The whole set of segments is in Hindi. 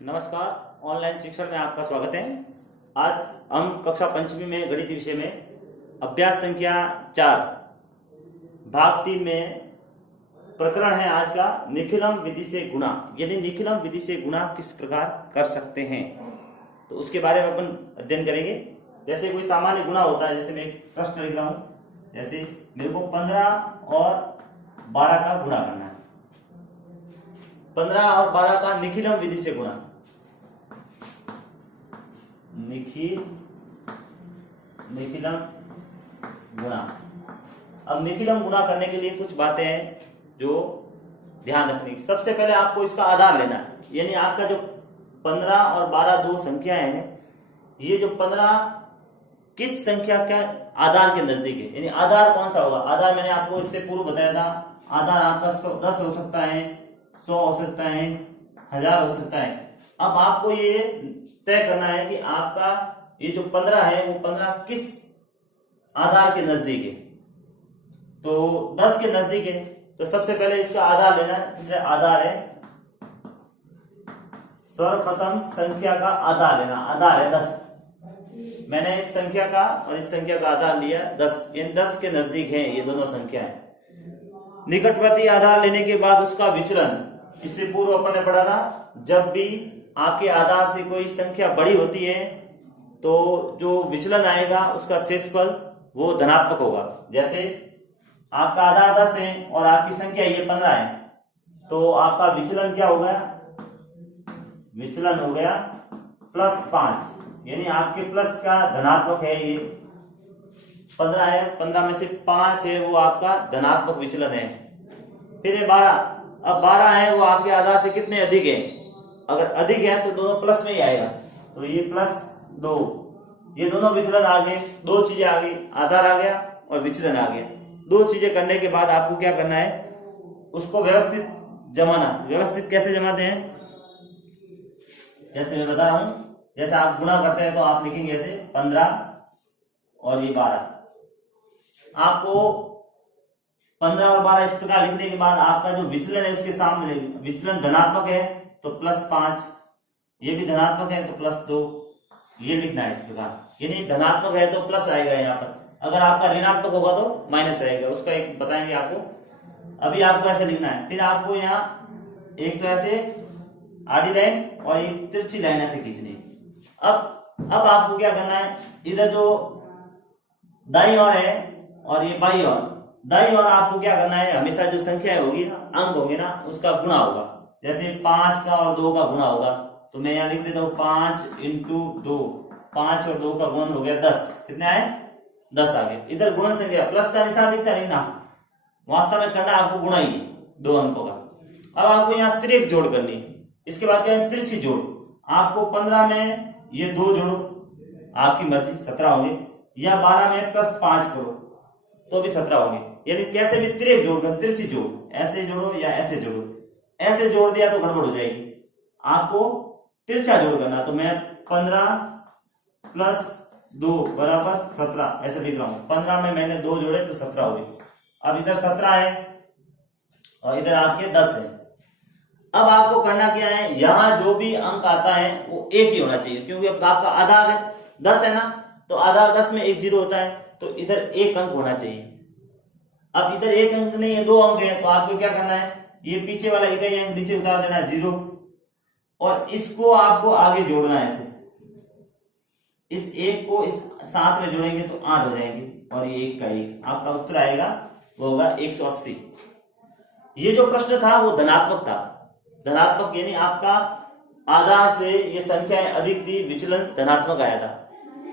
नमस्कार, ऑनलाइन शिक्षण में आपका स्वागत है। आज हम कक्षा पंचमी में गणित विषय में अभ्यास संख्या 4 भाग 3 में प्रकरण है आज का निखिलम विधि से गुणा। यानी निखिलम विधि से गुणा किस प्रकार कर सकते हैं, तो उसके बारे में अपन अध्ययन करेंगे। जैसे कोई सामान्य गुणा होता है, जैसे मैं एक प्रश्न लिख रहा हूं, जैसे मेरे को 15 और 12 का गुणा करना है। 15 और 12 का निखिलम विधि से गुणा, निखिलम गुणा। अब निखिलम गुणा करने के लिए कुछ बातें हैं जो ध्यान रखने की। सबसे पहले आपको इसका आधार लेना है, यानी आपका जो 15 और 12 दो संख्याएं हैं, ये जो 15 किस संख्या का आधार के नजदीक है, यानी आधार कौन सा होगा। आधार मैंने आपको इससे पूर्व बताया था, आधार आपका 10 हो सकता है, 100 हो सकता है, 1000 हो सकता है। अब आपको ये तय करना है कि आपका ये जो 15 है वो 15 किस आधार के नजदीक है। तो 10 के नजदीक है, तो सबसे पहले इसका आधार लेना है। समझे, आधार है, सर्वप्रथम संख्या का आधार लेना। आधार है 10, मैंने इस संख्या का और इस संख्या का आधार लिया 10, इन 10 के नजदीक है ये दोनों संख्याएं। निकटवर्ती आधार लेने के बाद उसका विचलन, इससे पूर्व अपन ने पढ़ा था, जब भी आपके आधार से कोई संख्या बड़ी होती है तो जो विचलन आएगा उसका शेषफल वो धनात्मक होगा। जैसे आपका आधार 10 है और आपकी संख्या ये 15 है, तो आपका विचलन क्या हो गया, विचलन हो गया +5, यानी आपके प्लस का धनात्मक है। ये 15 है, 15 में से 5 है वो आपका धनात्मक विचलन है। फिर ये 12, अब 12 है वो आपके आधार से कितने अधिक है। अगर अधिक है तो दोनों प्लस में ही आएगा, तो ये +2, ये दोनों विचलन आ गए। दो चीजें आ गई, आधार आ गया और विचलन आ गया। दो चीजें करने के बाद आपको क्या करना है, उसको व्यवस्थित जमाना। व्यवस्थित कैसे जमाते हैं, जैसे मैं बता रहा हूं, जैसे आप गुणा करते हैं तो आप लिखेंगे ऐसे 15 और ये 12। आपको 15 और 12 इस प्रकार लिखने के बाद आपका जो विचलन है उसके सामने, विचलन धनात्मक है तो +5, ये भी धनात्मक है तो +2, ये लिखना है इस प्रकार। यानी धनात्मक है तो प्लस आएगा यहाँ पर, अगर आपका ऋणात्मक होगा तो माइनस रहेगा। उसका एक बताएंगे आपको। अभी आपको ऐसे लिखना है, फिर आपको यहाँ एक तो ऐसे आड़ी लाइन और एक तिरछी लाइन ऐसे खींचनी है। अब आपको क्या करना है, इधर जो दाईं ओर है और ये बाईं ओर, दाईं ओर आपको क्या करना है, हमेशा जो संख्या होगी ना, अंक होंगे ना, उसका गुणा होगा। जैसे 5 का और 2 का गुणा होगा, तो मैं यहाँ लिख देता हूँ 5 × 2, 5 और 2 का गुणन हो गया 10। कितने आए, 10 आ गए। इधर गुणन संख्या प्लस का निशान दिखता है ना, वास्तव में करना आपको गुणा ही दो अंकों का। अब आपको यहाँ तिरक जोड़ करनी है। इसके बाद क्या है, तिरछी जोड़। आपको 15 में ये 2 जोड़ो, आपकी मर्जी 17 होंगे, या 12 में +5 करो तो भी 17 होंगे। यानी कैसे भी तिरक जोड़ कर, तिरछी जोड़, ऐसे जोड़ो या ऐसे जोड़ो। ऐसे जोड़ दिया तो गड़बड़ हो जाएगी, आपको तिरछा जोड़ करना। तो मैं 15 + 2 = 17 ऐसे लिख रहा हूं। 15 में मैंने 2 जोड़े तो 17 हो गए। अब इधर 17 है और इधर आपके 10 है। अब आपको करना क्या है, यहां जो भी अंक आता है वो एक ही होना चाहिए, क्योंकि अब आपका आधार है 10 है ना, तो आधार 10 में एक 0 होता है, तो इधर एक अंक होना चाहिए। अब इधर एक अंक नहीं है, 2 अंक है, तो आपको क्या करना है, ये पीछे वाला इकाई अंक नीचे उतार देना है 0, और इसको आपको आगे जोड़ना है ऐसे। इस एक को इस साथ में जोड़ेंगे तो 8 हो जाएंगे, और ये 1 का 1, आपका उत्तर आएगा वो होगा 180। ये जो प्रश्न था वो धनात्मक था। धनात्मक यानी आपका आधार से ये संख्याएं अधिक थी, विचलन धनात्मक आया था।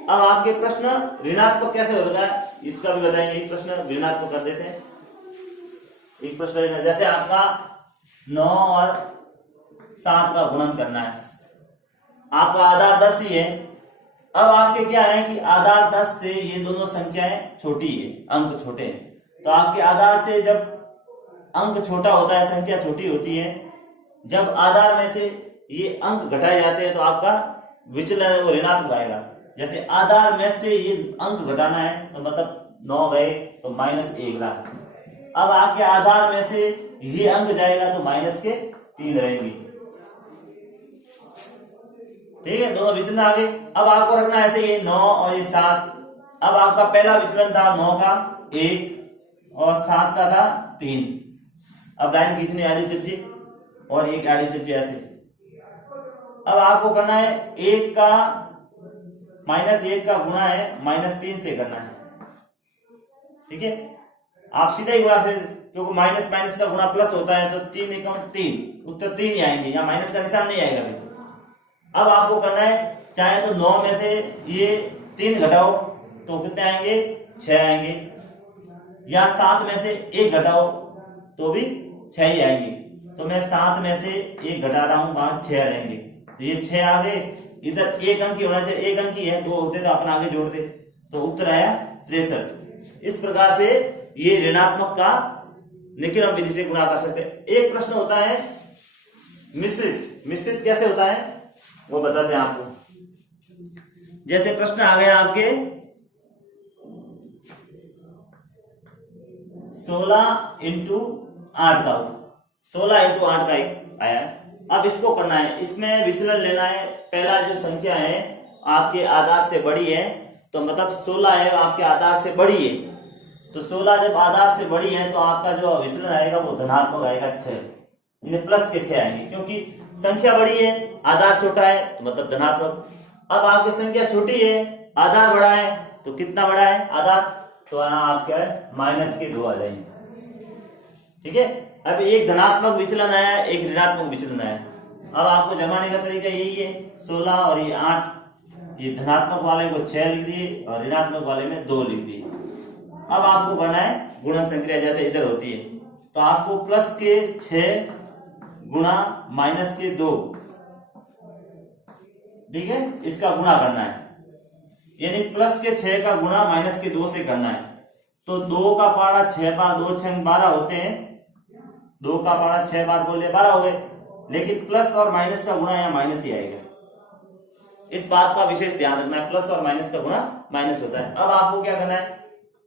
अब आपके प्रश्न ऋणात्मक कैसे होगा, इसका भी बताएंगे। एक प्रश्न ऋणात्मक कर देते हैं, एक प्रश्न जैसे आपका 9 और 7 का गुणन करना है। आपका आधार 10 ही है। अब आपके क्या है कि आधार 10 से ये दोनों संख्याएं छोटी है, अंक छोटे हैं, तो आपके आधार से जब अंक छोटा होता है, संख्या छोटी होती है, जब आधार में से ये अंक घटाए जाते हैं तो आपका विचलन है वो ऋणात्मक आएगा। जैसे आधार में से ये अंक घटाना है तो मतलब 9 गए तो -1 रहा। अब आपके आधार में से ये अंक जाएगा तो माइनस के 3 रहेंगे। ठीक है, दोनों विचलन आ गए। अब आपको रखना ऐसे ये 9 और ये 7। अब आपका पहला विचलन था 9 का 1 और 7 का था 3। अब लाइन खींचनी आड़ी तिरछी और एक आड़ी तिरछी ऐसे। अब आपको करना है 1 का -1 का गुणा है -3 से करना है। ठीक है, आप सीधा ही गुणा करें क्योंकि माइनस माइनस का गुणा प्लस होता है, तो 3 एकम 3, उत्तर 3 ही आएंगे, यहाँ माइनस का निशान नहीं आएगा। अब आपको करना है, चाहे तो 9 में से ये 3 घटाओ तो कितने आएंगे, 6 आएंगे, या 7 में से 1 घटाओ तो भी 6 ही आएंगे। तो मैं 7 में से 1 घटा रहा हूं, वहां 6 रहेंगे, तो ये 6 आ गए। इधर 1 अंक ही होना चाहिए, 1 अंक ही है, 2 होते तो अपन आगे जोड़ते, तो उत्तर आया 63। इस प्रकार से ये ऋणात्मक का निकिलम विधि से गुणा कर सकते हैं। एक प्रश्न होता है मिश्रित, मिश्रित कैसे होता है वो बताते हैं आपको। जैसे प्रश्न आ गया आपके 16 इंटू 8 का, 16 इंटू 8 का एक आया। अब इसको करना है, इसमें विचलन लेना है। पहला जो संख्या है आपके आधार से बड़ी है, तो मतलब 16 है आपके आधार से बड़ी है, तो 16 जब आधार से बड़ी है तो आपका जो विचलन आएगा वो धनात्मक आएगा 6, इन्हें प्लस के 6 आएंगे, क्योंकि संख्या बड़ी है आधार छोटा है तो मतलब धनात्मक। अब आपकी संख्या छोटी है आधार बड़ा है, तो कितना बड़ा है आधार, तो यहाँ आपका है -2 आ जाएंगे। ठीक है, अब एक धनात्मक विचलन आया, एक ऋणात्मक विचलन आया। अब आपको जमाने का तरीका यही है, 16 और ये 8, ये धनात्मक वाले को 6 लिख दिए और ऋणात्मक वाले में 2 लिख दिए। अब आपको करना है गुणन संक्रिया जैसे इधर होती है, तो आपको प्लस के 6 गुणा -2, ठीक है, इसका गुणा करना है, यानी प्लस के 6 का गुणा -2 से करना है। तो 2 का पारा 6 बार, 2 6 12 होते हैं, 2 का पारा 6 बार बोले 12 हो गए, लेकिन प्लस और माइनस का गुणा यहाँ माइनस ही आएगा। इस बात का विशेष ध्यान रखना है, प्लस और माइनस का गुणा माइनस होता है। अब आपको क्या करना है,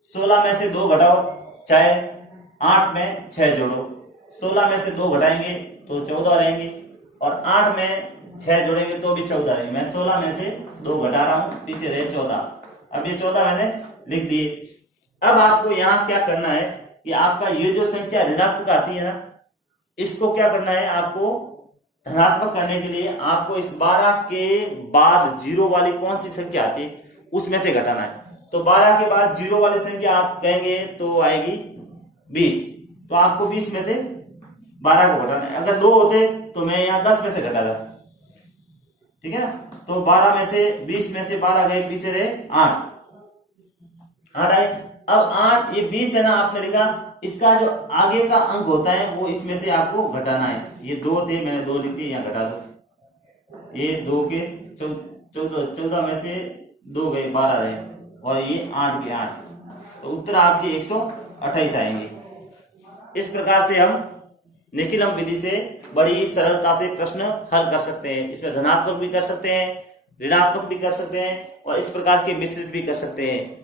16 में से 2 घटाओ, चाहे 8 में 6 जोड़ो, 16 में से 2 घटाएंगे तो 14 रहेंगे, और 8 में 6 जोड़ेंगे तो भी 14 रहेंगे। मैं 16 में से 2 घटा रहा हूं, पीछे रहे 14, अब ये 14 मैंने लिख दिए। अब आपको यहाँ क्या करना है कि आपका ये जो संख्या ऋणात्मक आती है ना, इसको क्या करना है, आपको धनात्मक करने के लिए आपको इस 12 के बाद 0 वाली कौन सी संख्या आती है उसमें से घटाना है। तो 12 के बाद 0 वाली संख्या आप कहेंगे तो आएगी 20, तो आपको 20 में से 12 को घटाना है। अगर 2 होते तो मैं यहाँ 10 में से घटाता, ठीक है ना। तो 12 में से 20 में से 12 गए, पीछे रहे 8 आए। अब 8, ये 20 है ना आपने लिखा, इसका जो आगे का अंक होता है वो इसमें से आपको घटाना है। ये 2 थे, मैंने 2 लिख दिए, यहाँ घटा दो। ये 2 के 14 में से 2 गए, 12 रहे, और ये 8 के 8, तो उत्तर आपके 128 आएंगे। इस प्रकार से हम निकिलम विधि से बड़ी सरलता से प्रश्न हल कर सकते हैं। इसमें धनात्मक भी कर सकते हैं, ऋणात्मक भी कर सकते हैं, और इस प्रकार के मिश्रित भी कर सकते हैं।